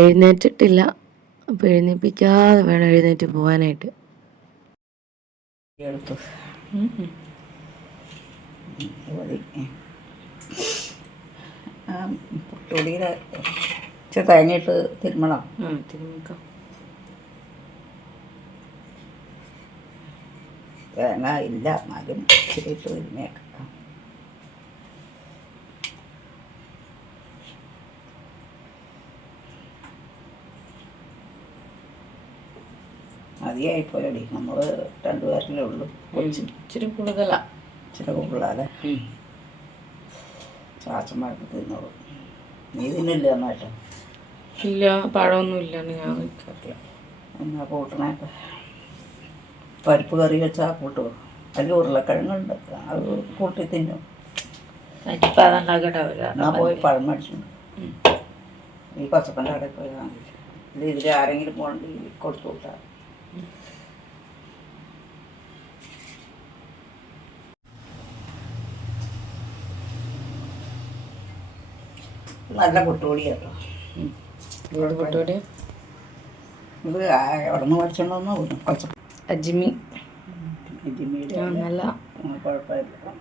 എഴുന്നേറ്റിട്ടില്ല. അപ്പോൾ എഴുന്നേൽപ്പിക്കാതെ വേണം എഴുന്നേറ്റ് പോകാനായിട്ട്. എടുത്തു പുട്ടുപൊടിയുടെ ഇച്ചിരി കഴിഞ്ഞിട്ട് തിരുമണം. തിരുമിക്കാം. തേങ്ങ ഇല്ല, എന്നാലും ഇച്ചിരി ഇട്ട് തിരുമിയേക്കാം. മതിയായിപ്പോയടി, നമ്മൾ രണ്ടുപേരല്ലേ ഉള്ളൂ. ഇച്ചിരി കൂടുതലാണ്. ഇച്ചിരി കൂടുതലല്ലേ? ചാച്ചന്മാർക്ക് തിന്നോളൂ. നീ തിന്നില്ല എന്നായിട്ട്? ഇല്ല, പഴമൊന്നും ഇല്ല. ഞാൻ കഴിക്കാറില്ല. എന്നാ കൂട്ടണേക്കെ പരിപ്പ് കറി വെച്ചാൽ കൂട്ടുമോ? അതിൽ ഉരുളക്കിഴങ്ങുണ്ട്, അത് കൂട്ടി തിന്നും. എന്നാ പോയി പഴം മേടിച്ചിട്ടുണ്ട്. ഈ കൊച്ചപ്പൻ്റെ കടയിൽ പോയി വാങ്ങിച്ചു. ഇതിൽ ആരെങ്കിലും പോകണമെങ്കിൽ കൊടുത്തു വിട്ടാൽ. നല്ല പുട്ടുപൊടി കേട്ടോ. പുട്ടുപൊടി ഇത് എവിടെ നിന്ന് മേടിച്ചോണ്ടോന്ന് കൊച്ചപ്പ അജ്മി. അജ്മിയുടെ നല്ല കുഴപ്പമില്ല.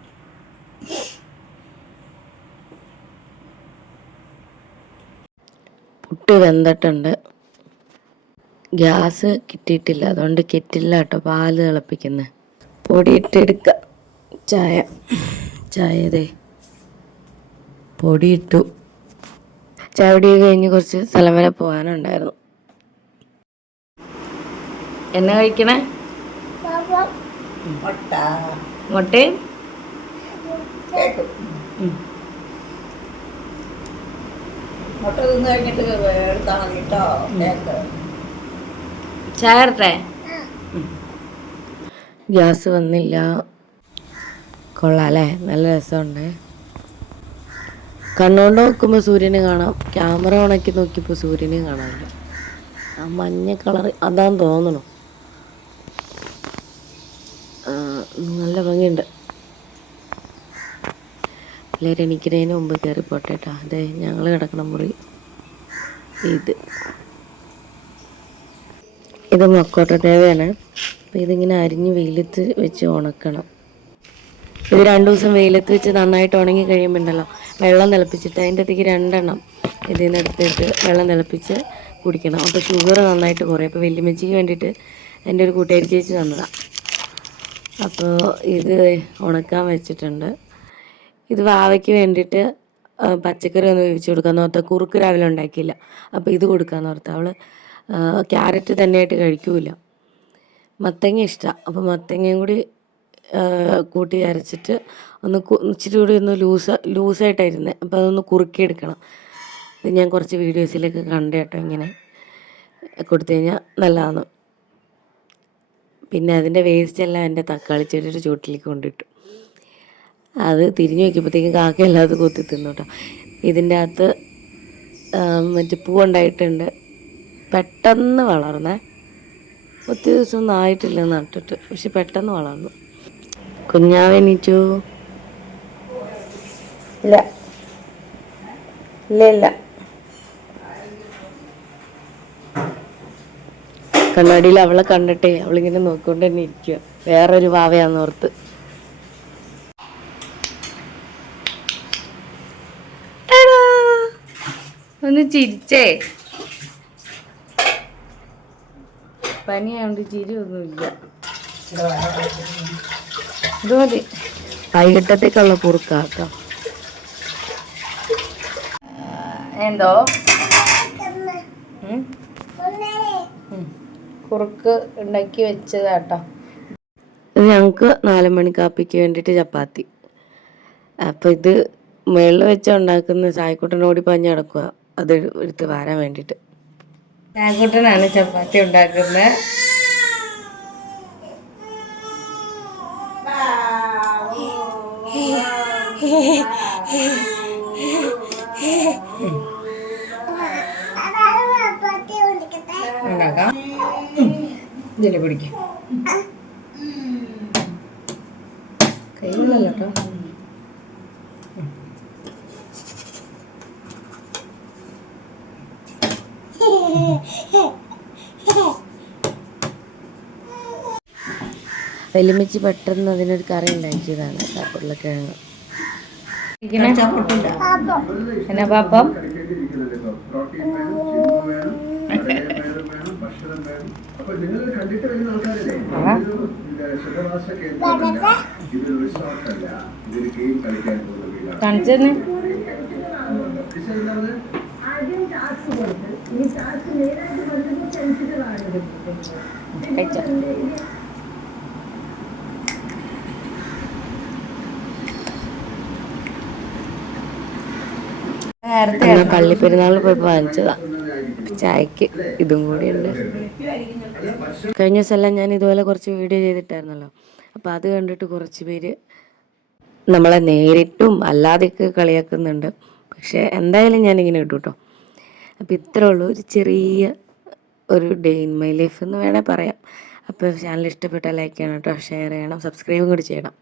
പുട്ട് വെന്തിട്ടുണ്ട്. ഗ്യാസ് കിട്ടിയിട്ടില്ല, അതുകൊണ്ട് കെറ്റില്ല കേട്ടോ പാല് തിളപ്പിക്കുന്നത്. പൊടിയിട്ടെടുക്കാം. ചായതേ പൊടിയിട്ടു. ചായ പൊടി കഴിഞ്ഞ് കുറച്ച് സ്ഥലം വരെ പോകാനുണ്ടായിരുന്നു. എന്നാ കഴിക്കണേ? മുട്ടയും മുട്ട തിന്ന് കഴിഞ്ഞിട്ട് എടുത്താൽ മതി കേട്ടോ. ചായട്ടെ. ഗ്യാസ് വന്നില്ല. കൊള്ളാല്ലേ, നല്ല രസമുണ്ട്. കണ്ണുകൊണ്ട് നോക്കുമ്പോൾ സൂര്യനെ കാണാം, ക്യാമറ ഉണക്കി നോക്കിയപ്പോൾ സൂര്യനെ കാണാനില്ല. ആ മഞ്ഞ കളർ അതാന്ന് തോന്നണു. നല്ല ഭംഗിയുണ്ട്. പിള്ളേർ എണീക്കുന്നതിന് മുമ്പ് കയറി പോട്ടേട്ടാ. അതെ, ഞങ്ങൾ കിടക്കണ മുറി ഇത് മക്കോട്ട തേവയാണ്. അപ്പം ഇതിങ്ങനെ അരിഞ്ഞ് വെയിലത്ത് വെച്ച് ഉണക്കണം. ഇത് 2 ദിവസം വെയിലത്ത് വെച്ച് നന്നായിട്ട് ഉണങ്ങി കഴിയുമ്പോൾ ഉണ്ടല്ലോ, വെള്ളം തിളപ്പിച്ചിട്ട് അതിൻ്റെ അകത്തേക്ക് 2 എണ്ണം ഇതിൽ നിന്ന് എടുത്തിട്ട് വെള്ളം തിളപ്പിച്ച് കുടിക്കണം. അപ്പോൾ ഷുഗർ നന്നായിട്ട് കുറയും. അപ്പോൾ വല്യമ്മച്ചിക്ക് വേണ്ടിയിട്ട് എൻ്റെ ഒരു കൂട്ടുകാരി ചേച്ചി തന്നതാണ്. അപ്പോൾ ഇത് ഉണക്കാൻ വെച്ചിട്ടുണ്ട്. ഇത് വാവയ്ക്ക് വേണ്ടിയിട്ട് പച്ചക്കറി ഒന്ന് വേവിച്ച് കൊടുക്കാമെന്ന് ഓർത്താൽ കുറുക്ക് രാവിലെ ഉണ്ടാക്കിയില്ല. അപ്പോൾ ഇത് കൊടുക്കാമെന്ന് ഓർത്താൽ. അവൾ ക്യാരറ്റ് തന്നെയായിട്ട് കഴിക്കൂല. മത്തങ്ങ ഇഷ്ടമാണ്. അപ്പോൾ മത്തങ്ങയും കൂടി കൂട്ടി അരച്ചിട്ട് ഒന്ന് ഇച്ചിരി കൂടി ഒന്ന് ലൂസായിട്ടായിരുന്നത്. അപ്പോൾ അതൊന്ന് കുറുക്കിയെടുക്കണം. ഇത് ഞാൻ കുറച്ച് വീഡിയോസിലൊക്കെ കണ്ടു കേട്ടോ, ഇങ്ങനെ കൊടുത്തു കഴിഞ്ഞാൽ നല്ലതാണ്. പിന്നെ അതിൻ്റെ വേസ്റ്റെല്ലാം എൻ്റെ തക്കാളി ചെടിയുടെ ചുവട്ടിലേക്ക് കൊണ്ടിട്ടു. അത് തിരിഞ്ഞു വയ്ക്കുമ്പോഴത്തേക്കും കാക്കയെല്ലാം അത് കൊത്തി തിന്നു കേട്ടോ. ഇതിൻ്റെ അകത്ത് മറ്റേ പൂവുണ്ടായിട്ടുണ്ട്. പെട്ടെന്ന് വളർന്നേ. ഒത്തിരി ദിവസമൊന്നും ആയിട്ടില്ല നട്ടിട്ട്, പക്ഷെ പെട്ടെന്ന് വളർന്നു. കുഞ്ഞാവെണീറ്റു? ഇല്ല ഇല്ല ഇല്ല. കണ്ണാടിയിൽ അവളെ കണ്ടിട്ടേ അവളിങ്ങനെ നോക്കിക്കൊണ്ട് തന്നെ ഇരിക്കുക, വേറൊരു വാവയാന്ന് ഓർത്ത്. ഒന്ന് ചിരിച്ചേ. പനിയായോണ്ട് ചിരി ഒന്നുമില്ല. ഇത് മതി. വൈകിട്ടത്തേക്കുള്ള കുറുക്കാട്ടോ. എന്തോ കുറുക്ക് ഉണ്ടാക്കി വെച്ചതാട്ടോ. ഇത് ഞങ്ങൾക്ക് 4 മണി കാപ്പിക്ക് വേണ്ടിയിട്ട് ചപ്പാത്തി. അപ്പം ഇത് മുകളിൽ വെച്ച് ഉണ്ടാക്കുന്ന ചായക്കുട്ടനോടി പഞ്ഞ് കിടക്കുക, അത് എടുത്ത് വരാൻ വേണ്ടിയിട്ട്. ചായക്കുട്ടനാണ് ചപ്പാത്തി ഉണ്ടാക്കുന്നത്. ഉണ്ടാക്കാം. ഇതിൽ പിടിക്കും. കൈകൊള്ളല്ലോ കേട്ടോ. വലിയമ്മച്ചി പെട്ടെന്ന് അതിനൊരു കറി ഉണ്ടാക്കിയതാണ് ഉരുളക്കിഴങ്ങ്. പൊട്ടില്ല. എന്നാ പാപ്പം കാണിച്ചെന്ന് കഴിച്ചോ. പള്ളിപ്പെരുന്നാളിൽ പോയപ്പോൾ വാങ്ങിച്ചതാ. ചായക്ക് ഇതും കൂടി ഉണ്ട്. കഴിഞ്ഞ ദിവസമെല്ലാം ഞാൻ ഇതുപോലെ കുറച്ച് വീഡിയോ ചെയ്തിട്ടായിരുന്നല്ലോ. അപ്പോൾ അത് കണ്ടിട്ട് കുറച്ച് പേര് നമ്മളെ നേരിട്ടും അല്ലാതെയൊക്കെ കളിയാക്കുന്നുണ്ട്. പക്ഷേ എന്തായാലും ഞാനിങ്ങനെ ഇട്ടു കേട്ടോ. അപ്പോൾ ഇത്രേ ഉള്ളൂ, ഒരു ചെറിയ ഒരു ഡേ ഇൻ മൈ ലൈഫ് എന്ന് വേണേൽ പറയാം. അപ്പോൾ ചാനൽ ഇഷ്ടപ്പെട്ടാൽ ലൈക്ക് ചെയ്യണം കേട്ടോ, ഷെയർ ചെയ്യണം, സബ്സ്ക്രൈബും കൂടി ചെയ്യണം.